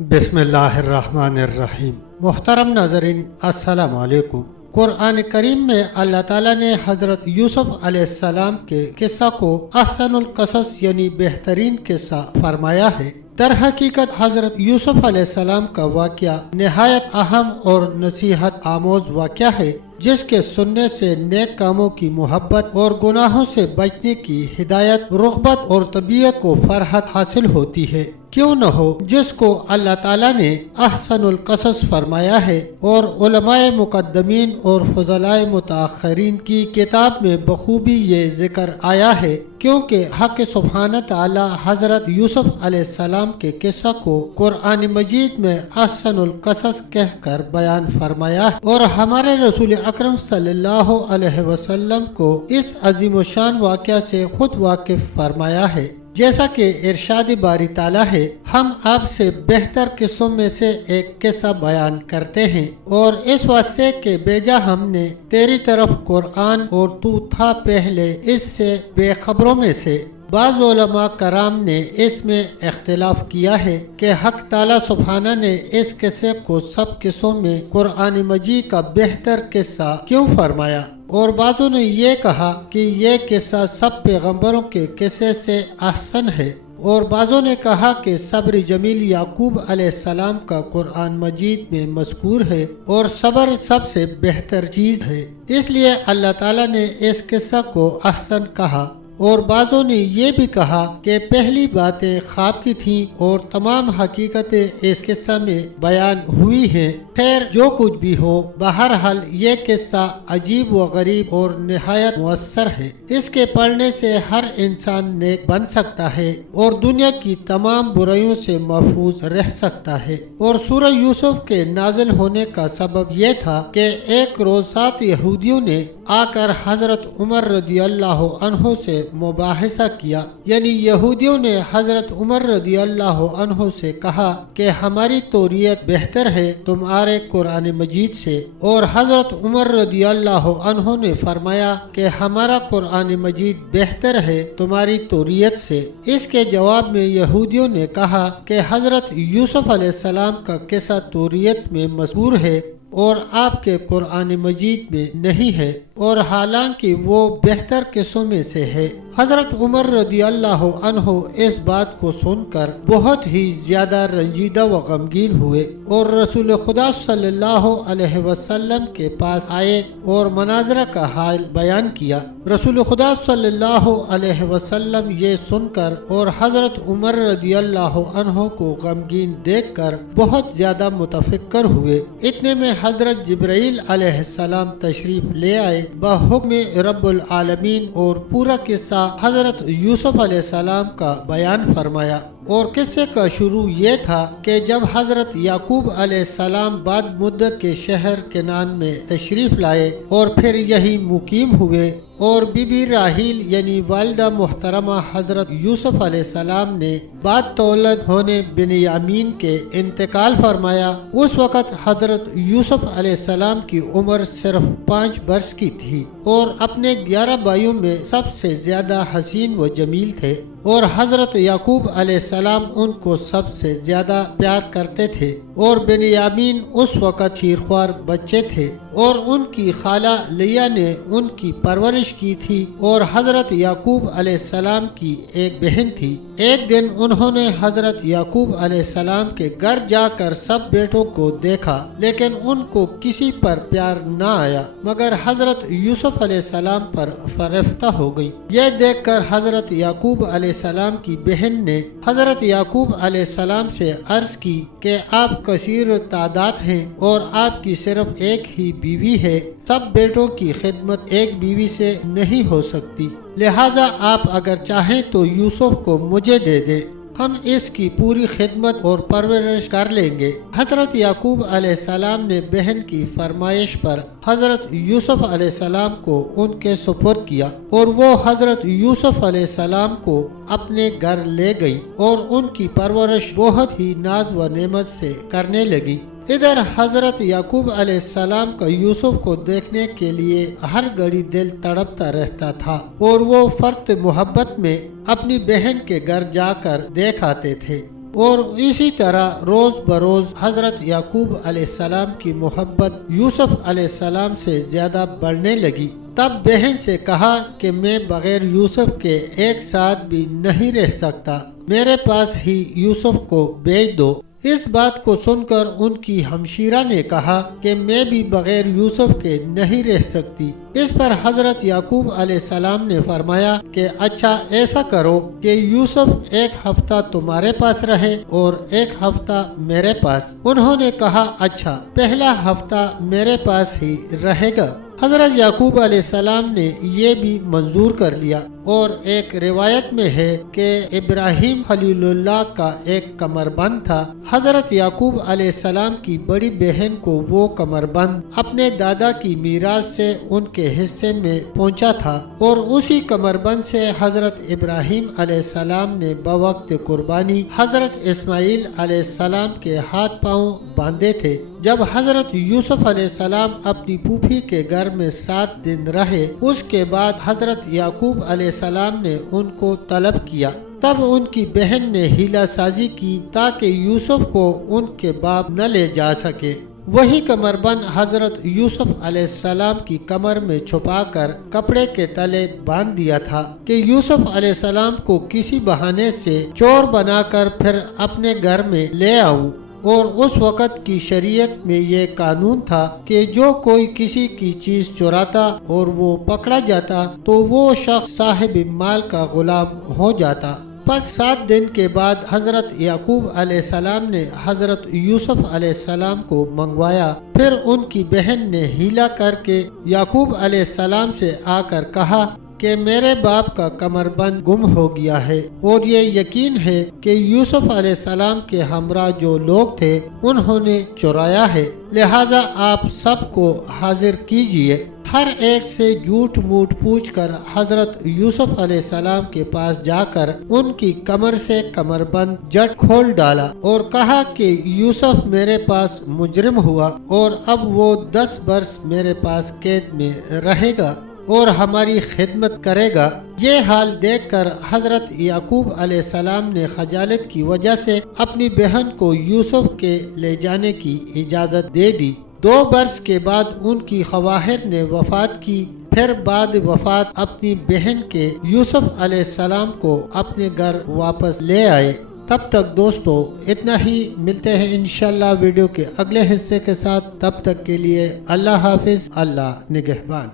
بسم اللہ الرحمن الرحیم۔ محترم ناظرین، السلام علیکم۔ قرآن کریم میں اللہ تعالیٰ نے حضرت یوسف علیہ السلام کے قصہ کو احسن القصص یعنی بہترین قصہ فرمایا ہے۔ در حقیقت حضرت یوسف علیہ السلام کا واقعہ نہایت اہم اور نصیحت آموز واقعہ ہے، جس کے سننے سے نیک کاموں کی محبت اور گناہوں سے بچنے کی ہدایت، رغبت اور طبیعت کو فرحت حاصل ہوتی ہے۔ کیوں نہ ہو، جس کو اللہ تعالیٰ نے احسن القصص فرمایا ہے اور علماء مقدمین اور فضلاء متاخرین کی کتاب میں بخوبی یہ ذکر آیا ہے، کیونکہ حق سبحانہ تعالیٰ حضرت یوسف علیہ السلام کے قصہ کو قرآن مجید میں احسن القصص کہہ کر بیان فرمایا ہے، اور ہمارے رسول اکرم صلی اللہ علیہ وسلم کو اس عظیم و شان واقعہ سے خود واقف فرمایا ہے۔ جیسا کہ ارشاد باری تعالیٰ ہے، ہم آپ سے بہتر قصوں میں سے ایک قصہ بیان کرتے ہیں، اور اس واسطے کہ بیجا ہم نے تیری طرف قرآن اور تو تھا پہلے اس سے بے خبروں میں سے۔ بعض علماء کرام نے اس میں اختلاف کیا ہے کہ حق تعالیٰ سبحانہ نے اس قصے کو سب قصوں میں قرآن مجید کا بہتر قصہ کیوں فرمایا، اور بعضوں نے یہ کہا کہ یہ قصہ سب پیغمبروں کے قصے سے احسن ہے، اور بعضوں نے کہا کہ صبر جمیل یعقوب علیہ السلام کا قرآن مجید میں مذکور ہے، اور صبر سب سے بہتر چیز ہے، اس لیے اللہ تعالیٰ نے اس قصہ کو احسن کہا۔ اور بعضوں نے یہ بھی کہا کہ پہلی باتیں خواب کی تھیں اور تمام حقیقتیں اس قصہ میں بیان ہوئی ہیں۔ خیر جو کچھ بھی ہو، بہرحال یہ قصہ عجیب و غریب اور نہایت مؤثر ہے۔ اس کے پڑھنے سے ہر انسان نیک بن سکتا ہے اور دنیا کی تمام برائیوں سے محفوظ رہ سکتا ہے۔ اور سورہ یوسف کے نازل ہونے کا سبب یہ تھا کہ ایک روز 7 یہودیوں نے آ کر حضرت عمر رضی اللہ عنہ سے مباحثہ کیا، یعنی یہودیوں نے حضرت عمر رضی اللہ عنہ سے کہا کہ ہماری توریت بہتر ہے تمہارے قرآن مجید سے، اور حضرت عمر رضی اللہ عنہ نے فرمایا کہ ہمارا قرآن مجید بہتر ہے تمہاری توریت سے۔ اس کے جواب میں یہودیوں نے کہا کہ حضرت یوسف علیہ السلام کا قصہ توریت میں مذکور ہے اور آپ کے قرآن مجید میں نہیں ہے، اور حالانکہ وہ بہتر قصوں میں سے ہے۔ حضرت عمر رضی اللہ عنہ اس بات کو سن کر بہت ہی زیادہ رنجیدہ و غمگین ہوئے، اور رسول خدا صلی اللہ علیہ وسلم کے پاس آئے اور مناظرہ کا حال بیان کیا۔ رسول خدا صلی اللہ علیہ وسلم یہ سن کر اور حضرت عمر رضی اللہ عنہ کو غمگین دیکھ کر بہت زیادہ متفکر ہوئے۔ اتنے میں حضرت جبرائیل علیہ السلام تشریف لے آئے بحکم رب العالمین، اور پورا قصہ حضرت یوسف علیہ السلام کا بیان فرمایا۔ اور قصے کا شروع یہ تھا کہ جب حضرت یعقوب علیہ السلام بعد مدت کے شہر کنعان میں تشریف لائے اور پھر یہی مقیم ہوئے، اور بی بی راحیل یعنی والدہ محترمہ حضرت یوسف علیہ السلام نے بعد تولد ہونے بنیامین کے انتقال فرمایا۔ اس وقت حضرت یوسف علیہ السلام کی عمر صرف 5 برس کی تھی، اور اپنے 11 بھائیوں میں سب سے زیادہ حسین و جمیل تھے، اور حضرت یعقوب علیہ السلام ان کو سب سے زیادہ پیار کرتے تھے، اور بنیامین اس وقت شیرخوار بچے تھے، اور ان کی خالہ لیا نے ان کی پرورش کی تھی، اور حضرت یعقوب علیہ السلام کی ایک بہن تھی۔ ایک دن انہوں نے حضرت یعقوب علیہ السلام کے گھر جا کر سب بیٹوں کو دیکھا، لیکن ان کو کسی پر پیار نہ آیا مگر حضرت یوسف علیہ السلام پر فرفتہ ہو گئی۔ یہ دیکھ کر حضرت یعقوب علیہ السلام کی بہن نے حضرت یعقوب علیہ السلام سے عرض کی کہ آپ کثیر تعداد ہیں اور آپ کی صرف ایک ہی بیوی ہے، سب بیٹوں کی خدمت ایک بیوی سے نہیں ہو سکتی، لہٰذا آپ اگر چاہیں تو یوسف کو مجھے دے دیں، ہم اس کی پوری خدمت اور پرورش کر لیں گے۔ حضرت یعقوب علیہ السلام نے بہن کی فرمائش پر حضرت یوسف علیہ السلام کو ان کے سپرد کیا، اور وہ حضرت یوسف علیہ السلام کو اپنے گھر لے گئی اور ان کی پرورش بہت ہی ناز و نعمت سے کرنے لگی۔ ادھر حضرت یعقوب علیہ السلام کا یوسف کو دیکھنے کے لیے ہر گھڑی دل تڑپتا رہتا تھا، اور وہ فرط محبت میں اپنی بہن کے گھر جا کر دیکھ آتے تھے۔ اور اسی طرح روز بروز حضرت یعقوب علیہ السلام کی محبت یوسف علیہ السلام سے زیادہ بڑھنے لگی۔ تب بہن سے کہا کہ میں بغیر یوسف کے ایک ساتھ بھی نہیں رہ سکتا، میرے پاس ہی یوسف کو بھیج دو۔ اس بات کو سن کر ان کی ہمشیرہ نے کہا کہ میں بھی بغیر یوسف کے نہیں رہ سکتی۔ اس پر حضرت یعقوب علیہ السلام نے فرمایا کہ اچھا ایسا کرو کہ یوسف ایک ہفتہ تمہارے پاس رہے اور ایک ہفتہ میرے پاس۔ انہوں نے کہا اچھا، پہلا ہفتہ میرے پاس ہی رہے گا۔ حضرت یعقوب علیہ السلام نے یہ بھی منظور کر لیا، اور ایک روایت میں ہے کہ ابراہیم خلیل اللہ کا ایک کمر بند تھا۔ حضرت یعقوب علیہ السلام کی بڑی بہن کو وہ کمر بند اپنے دادا کی میراث سے ان کے حصے میں پہنچا تھا، اور اسی کمر بند سے حضرت ابراہیم علیہ السلام نے بوقت قربانی حضرت اسماعیل علیہ السلام کے ہاتھ پاؤں باندھے تھے۔ جب حضرت یوسف علیہ السلام اپنی پھوپھی کے گھر میں 7 دن رہے، اس کے بعد حضرت یعقوب علیہ السلام نے ان کو طلب کیا۔ تب ان کی بہن نے ہیلہ سازی کی تاکہ یوسف کو ان کے باپ نہ لے جا سکے۔ وہی کمر بند حضرت یوسف علیہ السلام کی کمر میں چھپا کر کپڑے کے تلے باندھ دیا تھا کہ یوسف علیہ السلام کو کسی بہانے سے چور بنا کر پھر اپنے گھر میں لے آؤں۔ اور اس وقت کی شریعت میں یہ قانون تھا کہ جو کوئی کسی کی چیز چوراتا اور وہ پکڑا جاتا تو وہ شخص صاحب مال کا غلام ہو جاتا۔ پس 7 دن کے بعد حضرت یعقوب علیہ السلام نے حضرت یوسف علیہ السلام کو منگوایا۔ پھر ان کی بہن نے ہیلہ کر کے یعقوب علیہ السلام سے آ کر کہا کہ میرے باپ کا کمر بند گم ہو گیا ہے، اور یہ یقین ہے کہ یوسف علیہ السلام کے ہمراہ جو لوگ تھے انہوں نے چرایا ہے، لہٰذا آپ سب کو حاضر کیجئے۔ ہر ایک سے جھوٹ موٹ پوچھ کر حضرت یوسف علیہ السلام کے پاس جا کر ان کی کمر سے کمر بند جٹ کھول ڈالا اور کہا کہ یوسف میرے پاس مجرم ہوا اور اب وہ 10 برس میرے پاس قید میں رہے گا اور ہماری خدمت کرے گا۔ یہ حال دیکھ کر حضرت یعقوب علیہ السلام نے خجالت کی وجہ سے اپنی بہن کو یوسف کے لے جانے کی اجازت دے دی۔ 2 برس کے بعد ان کی خواہر نے وفات کی۔ پھر بعد وفات اپنی بہن کے یوسف علیہ السلام کو اپنے گھر واپس لے آئے۔ تب تک دوستو اتنا ہی، ملتے ہیں انشاءاللہ ویڈیو کے اگلے حصے کے ساتھ۔ تب تک کے لیے اللہ حافظ، اللہ نگہبان۔